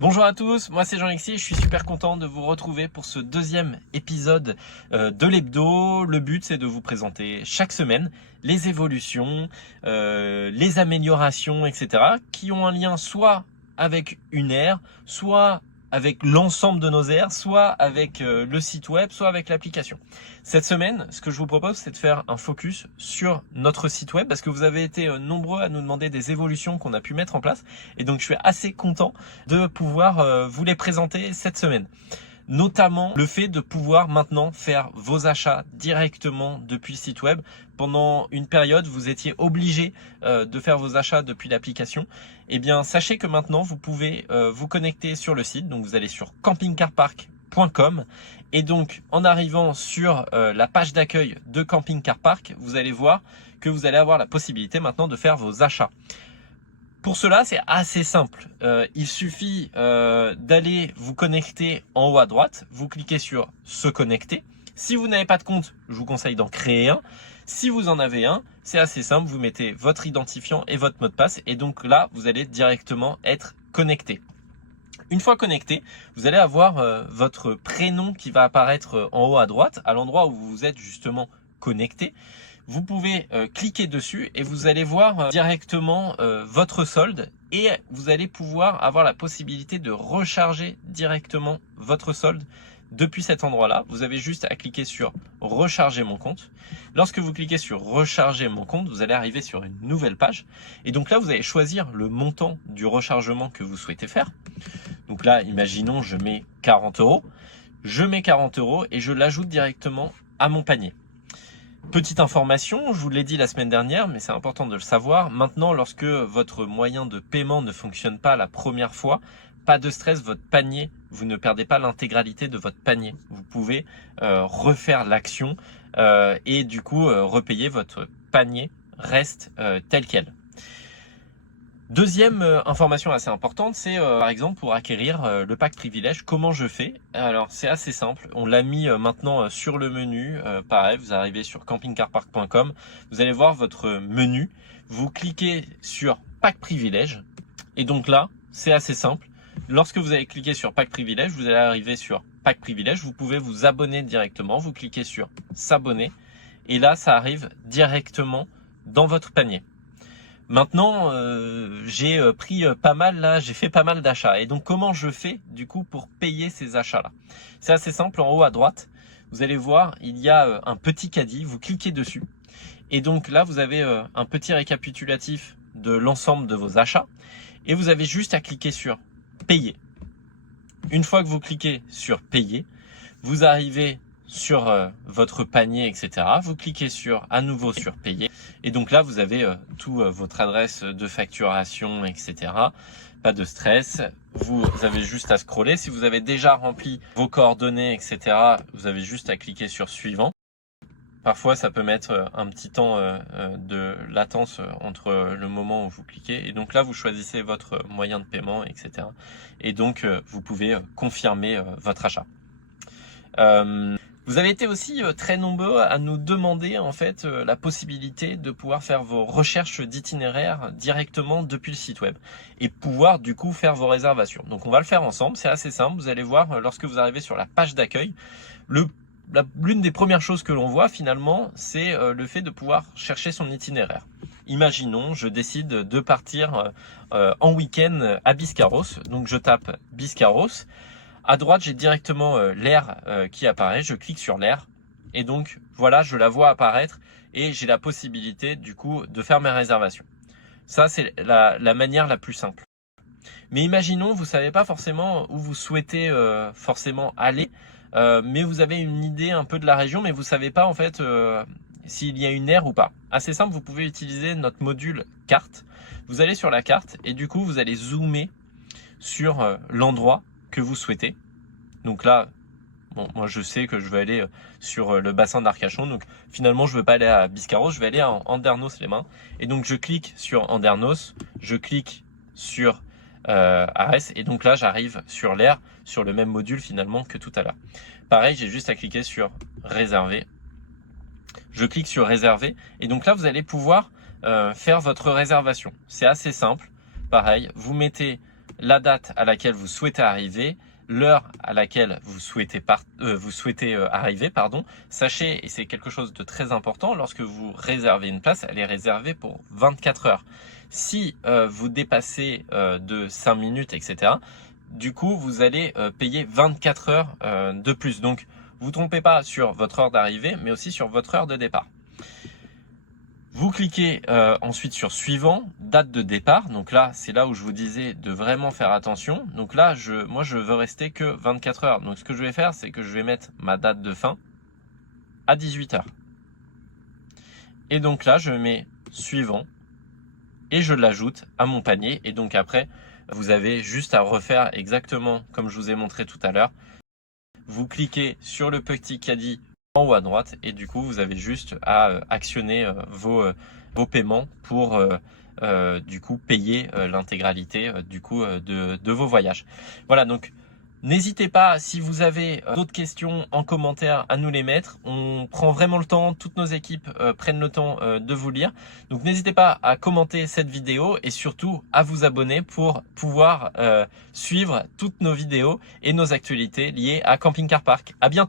Bonjour à tous, moi c'est Jean-Alexis, je suis super content de vous retrouver pour ce deuxième épisode de l'hebdo. Le but c'est de vous présenter chaque semaine les évolutions, les améliorations, etc. qui ont un lien soit avec une ère, soit avec l'ensemble de nos aires, soit avec le site web, soit avec l'application. Cette semaine, ce que je vous propose, c'est de faire un focus sur notre site web parce que vous avez été nombreux à nous demander des évolutions qu'on a pu mettre en place. Et donc, je suis assez content de pouvoir vous les présenter cette semaine. Notamment le fait de pouvoir maintenant faire vos achats directement depuis le site web. Pendant une période, vous étiez obligé de faire vos achats depuis l'application. Eh bien, sachez que maintenant, vous pouvez vous connecter sur le site. Donc, vous allez sur campingcarpark.com et donc, en arrivant sur la page d'accueil de Camping Car Park, vous allez voir que vous allez avoir la possibilité maintenant de faire vos achats. Pour cela, c'est assez simple. Il suffit d'aller vous connecter en haut à droite. Vous cliquez sur « Se connecter ». Si vous n'avez pas de compte, je vous conseille d'en créer un. Si vous en avez un, c'est assez simple. Vous mettez votre identifiant et votre mot de passe. Et donc là, vous allez directement être connecté. Une fois connecté, vous allez avoir votre prénom qui va apparaître en haut à droite, à l'endroit où vous êtes justement connecté. Vous pouvez cliquer dessus et vous allez voir directement votre solde et vous allez pouvoir avoir la possibilité de recharger directement votre solde depuis cet endroit-là. Vous avez juste à cliquer sur recharger mon compte. Lorsque vous cliquez sur recharger mon compte, vous allez arriver sur une nouvelle page. Et donc là, vous allez choisir le montant du rechargement que vous souhaitez faire. Donc là, imaginons, je mets 40 €. Je mets 40 € et je l'ajoute directement à mon panier. Petite information, je vous l'ai dit la semaine dernière, mais c'est important de le savoir. Maintenant, lorsque votre moyen de paiement ne fonctionne pas la première fois, pas de stress, votre panier, vous ne perdez pas l'intégralité de votre panier. Vous pouvez refaire l'action et du coup repayer votre panier reste tel quel. Deuxième information assez importante, c'est par exemple pour acquérir le pack privilège, comment je fais? Alors c'est assez simple, on l'a mis maintenant sur le menu, pareil, vous arrivez sur campingcarpark.com, vous allez voir votre menu, vous cliquez sur pack privilège et donc là c'est assez simple, lorsque vous allez cliquer sur pack privilège, vous allez arriver sur pack privilège, vous pouvez vous abonner directement, vous cliquez sur s'abonner et là ça arrive directement dans votre panier. Maintenant, j'ai pris pas mal là, j'ai fait pas mal d'achats. Et donc, comment je fais du coup pour payer ces achats-là? C'est assez simple. En haut à droite, vous allez voir, il y a un petit caddie. Vous cliquez dessus. Et donc là, vous avez un petit récapitulatif de l'ensemble de vos achats. Et vous avez juste à cliquer sur payer. Une fois que vous cliquez sur payer, vous arrivez sur votre panier, etc. Vous cliquez à nouveau sur payer. Et donc là, vous avez tout votre adresse de facturation, etc. Pas de stress. Vous avez juste à scroller. Si vous avez déjà rempli vos coordonnées, etc., vous avez juste à cliquer sur suivant. Parfois, ça peut mettre un petit temps de latence entre le moment où vous cliquez. Et donc là, vous choisissez votre moyen de paiement, etc. Et donc, vous pouvez confirmer votre achat. Vous avez été aussi très nombreux à nous demander en fait la possibilité de pouvoir faire vos recherches d'itinéraires directement depuis le site web et pouvoir du coup faire vos réservations. Donc on va le faire ensemble, c'est assez simple. Vous allez voir lorsque vous arrivez sur la page d'accueil, l'une des premières choses que l'on voit finalement, c'est le fait de pouvoir chercher son itinéraire. Imaginons, je décide de partir en week-end à Biscarrosse, donc je tape Biscarrosse. À droite, j'ai directement l'aire qui apparaît, je clique sur l'aire et donc voilà, je la vois apparaître et j'ai la possibilité du coup de faire mes réservations. Ça, c'est la manière la plus simple. Mais imaginons, vous ne savez pas forcément où vous souhaitez forcément aller, mais vous avez une idée un peu de la région, mais vous ne savez pas en fait s'il y a une aire ou pas. Assez simple, vous pouvez utiliser notre module carte. Vous allez sur la carte et du coup, vous allez zoomer sur l'endroit que vous souhaitez. Donc là, bon, moi je sais que je vais aller sur le bassin d'Arcachon. Donc finalement, je ne veux pas aller à Biscarrosse, je vais aller à Andernos-les-Mains. Et donc je clique sur Andernos, je clique sur Arès. Et donc là, j'arrive sur l'aire, sur le même module finalement que tout à l'heure. Pareil, j'ai juste à cliquer sur réserver. Je clique sur réserver. Et donc là, vous allez pouvoir faire votre réservation. C'est assez simple. Pareil, vous mettez la date à laquelle vous souhaitez arriver, l'heure à laquelle vous souhaitez arriver, pardon. Sachez, et c'est quelque chose de très important, lorsque vous réservez une place, elle est réservée pour 24 heures. Si vous dépassez de 5 minutes, etc., du coup, vous allez payer 24 heures de plus. Donc, vous trompez pas sur votre heure d'arrivée, mais aussi sur votre heure de départ. Vous cliquez ensuite sur suivant, date de départ. Donc là, c'est là où je vous disais de vraiment faire attention. Donc là, moi, je veux rester que 24 heures. Donc ce que je vais faire, c'est que je vais mettre ma date de fin à 18 heures. Et donc là, je mets suivant et je l'ajoute à mon panier. Et donc après, vous avez juste à refaire exactement comme je vous ai montré tout à l'heure. Vous cliquez sur le petit caddie en haut à droite et du coup vous avez juste à actionner vos paiements pour du coup payer l'intégralité de vos voyages. Voilà, donc n'hésitez pas, si vous avez d'autres questions en commentaire, à nous les mettre. On prend vraiment le temps, toutes nos équipes prennent le temps de vous lire. Donc n'hésitez pas à commenter cette vidéo et surtout à vous abonner pour pouvoir suivre toutes nos vidéos et nos actualités liées à Camping Car Park. À bientôt.